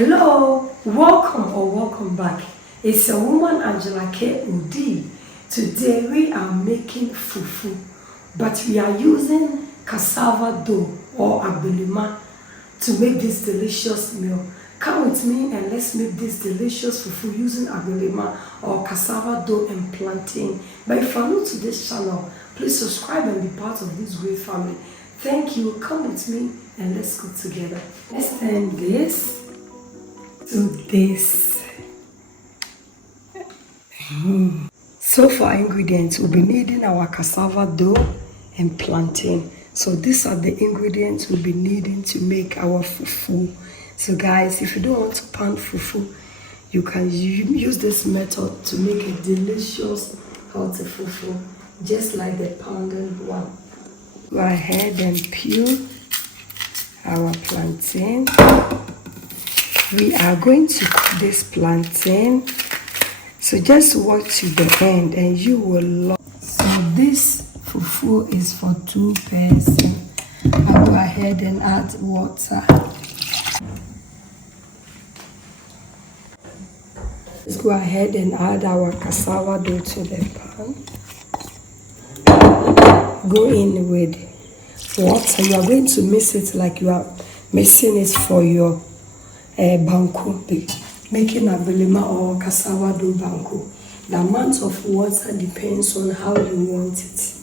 Hello, welcome or welcome back. It's a woman, Angela K. Udi. Today we are making fufu, but we are using cassava dough or abelima to make this delicious meal. Come with me and let's make this delicious fufu using abelima or cassava dough and plantain. But if you're new to this channel, please subscribe and be part of this great family. Thank you. Come with me and let's cook together. Let's turn this to this. So for our ingredients, we'll be needing our cassava dough and plantain. So these are the ingredients we'll be needing to make our fufu. So guys, if you don't want to pound fufu, you can use this method to make a delicious healthy fufu, just like the pounded one. Go ahead and peel our plantain. We are going to cook this plantain, so just watch to the end and you will love. So this fufu is for 2 persons. I'll go ahead and add water. Let's go ahead and add our cassava dough to the pan. Go in with water. You are going to mix it like you are mixing it for your banku, making abelima or cassava dough banku. The amount of water depends on how you want it.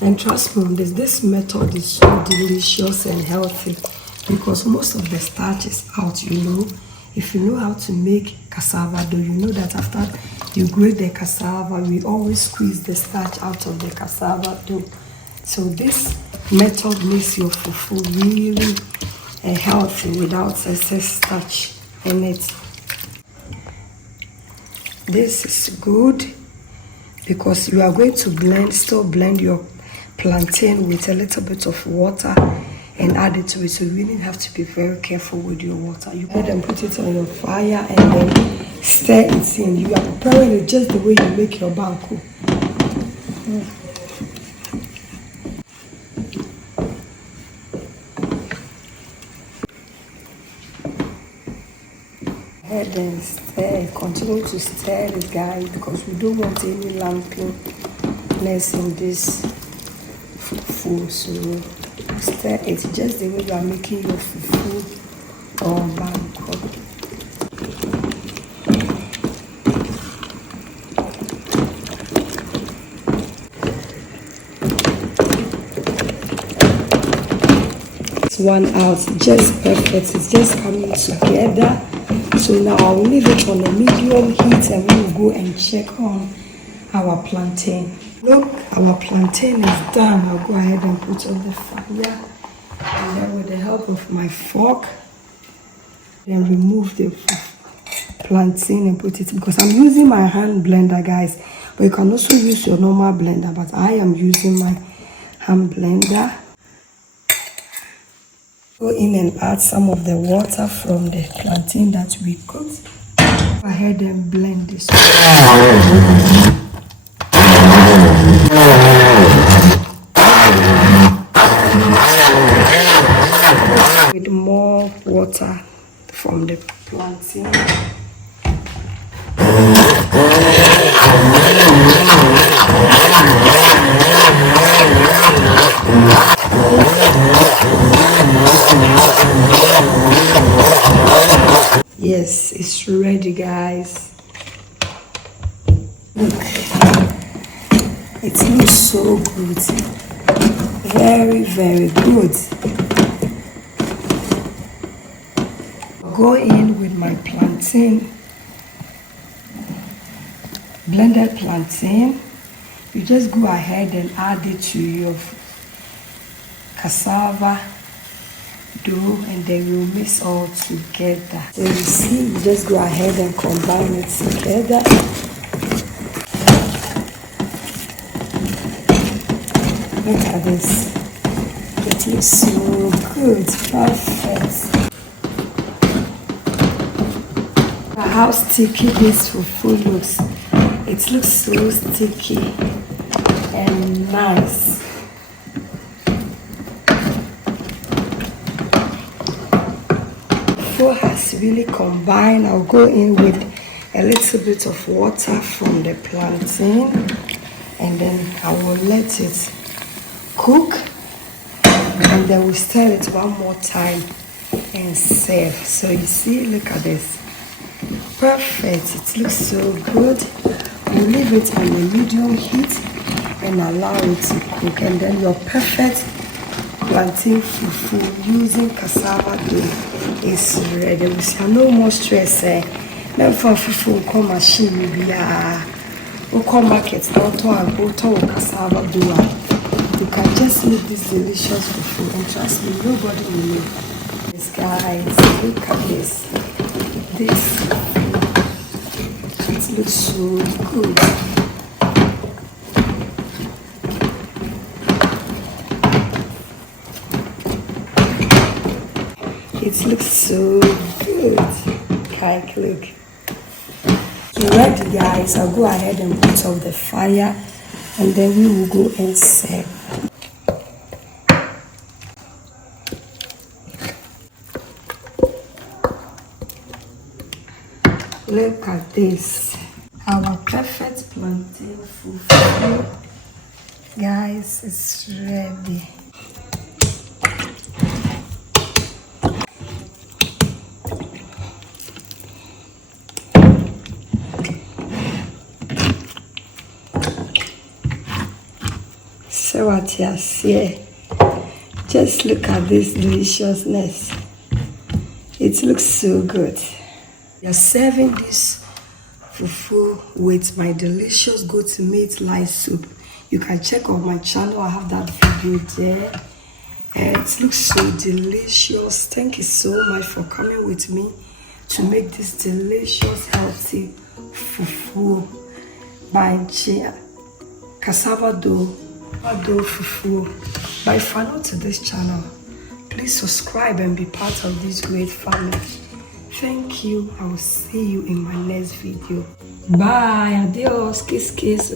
And trust me on this method is so delicious and healthy because most of the starch is out, you know. If you know how to make cassava dough, you know that after you grate the cassava, we always squeeze the starch out of the cassava dough. So this method makes your fufu really healthy without excess starch in it. This is good because you are going to still blend your plantain with a little bit of water and add it to it, so you really have to be very careful with your water. You go ahead and put it on your fire and then stir it in. You are preparing it just the way you make your banku. Ahead and stir. Continue to stir it, guys, because we don't want any lumpiness in this fufu. So stir it just the way you are making your fufu or banku. This one out, just perfect. It's just coming together. So now I'll leave it on a medium heat and we'll go and check on our plantain. Look, our plantain is done. I'll go ahead and put on the fire. And then with the help of my fork, then remove the plantain and put it, because I'm using my hand blender, guys. But you can also use your normal blender, but I am using my hand blender. Go in and add some of the water from the plantain that we cooked. Go ahead and blend this. With more water from the plantain. Yes, it's ready, guys. Look, it looks so good. Very, very good. Go in with my plantain, blended plantain. You just go ahead and add it to your cassava dough and then you mix all together. So you see, you just go ahead and combine it together. Look at this. It looks so good. Perfect. Go how sticky this fufu looks. It looks so sticky and nice. Fufu has really combined. I'll go in with a little bit of water from the plantain, and then I will let it cook, and then we'll stir it one more time and serve. So you see, look at this. Perfect. It looks so good. We'll leave it on a medium heat and allow it to cook, and then your perfect plantain fufu using cassava dough is ready. We see no more stress. Then for fufu, come machine be come market now to cassava dough. You can just make this delicious fufu, and trust me, nobody will know. This guys, look at this. It looks so good. It looks so good. Like, look. Okay, ready, guys. I'll go ahead and put on the fire, and then we will go and serve. Look at this. Our perfect plantain fufu. Guys, it's ready. So what you see, just look at this deliciousness. It looks so good. You're serving this fufu with my delicious goat meat light soup. You can check on my channel. I have that video there. And it looks so delicious. Thank you so much for coming with me to make this delicious, healthy fufu by cassava dough fufu. But if you're new to this channel, please subscribe and be part of this great family. Thank you. I will see you in my next video. Bye. Adios. Kiss, kiss.